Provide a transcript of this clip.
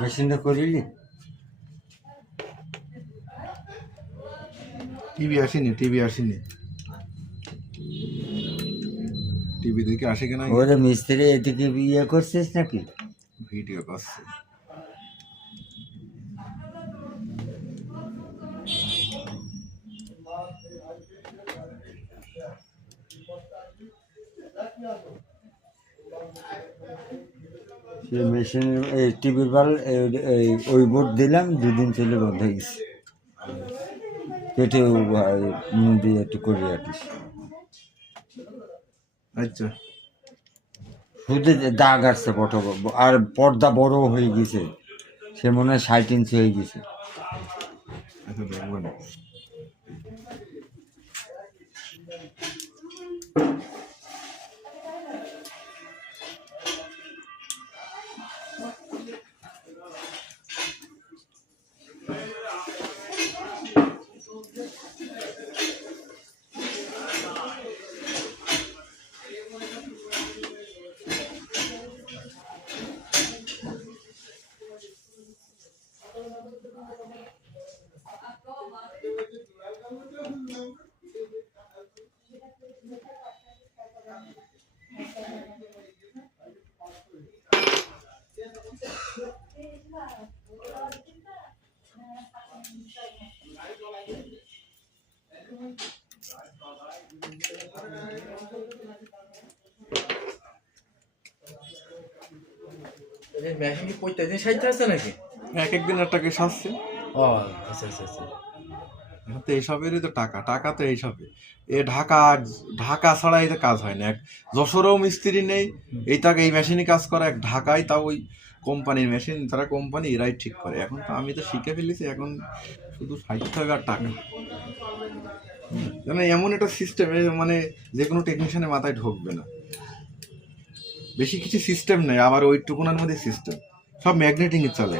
মেশিনটা করিলি? টিভি আসেনি টিভি দেখে আসে কিনা ওরে মিস্ত্রি এদিকে ইয়ে করছিস নাকি? ভিডিও করছে। সে মেশিনের এই টিভির বাল ওই বোর্ড দিলাম, 2 দিন চলে বন্ধ হয়ে গেছে। কেটে নুন দিয়ে একটু করে রাখিস। আচ্ছা, শুধু দাগ আসছে বড়, আর পর্দা বড় হয়ে গেছে, সে মনে হয় 60 ইঞ্চি হয়ে গেছে। আচ্ছা দেখবো না। মেশিন কি প্রত্যেকদিন সাইতে আছে নাকি? এক একদিন একটাকে সাজছে। ও আচ্ছা আচ্ছা আচ্ছা। এখন তো এইসবেরই তো টাকা তো এইসবে। ঢাকা ছাড়া এই কাজ হয় না। এক যশোরেও মিস্ত্রি নেই, এই তাকে এই মেশিনে কাজ করা, এক ঢাকায় তাও ওই কোম্পানির মেশিন, তারা কোম্পানি এরাই ঠিক করে। এখন তো আমি তো শিখে ফেলেছি, এখন শুধু সাইতে হবে আর টাকা। মানে এমন একটা সিস্টেম, মানে যে কোনো টেকনিশিয়ানের মাথায় ঢুকবে না। বেশি কিছু সিস্টেম নেই, আবার ওইটুকুনার মধ্যে সিস্টেম, সব ম্যাগনেটিং এ চলে।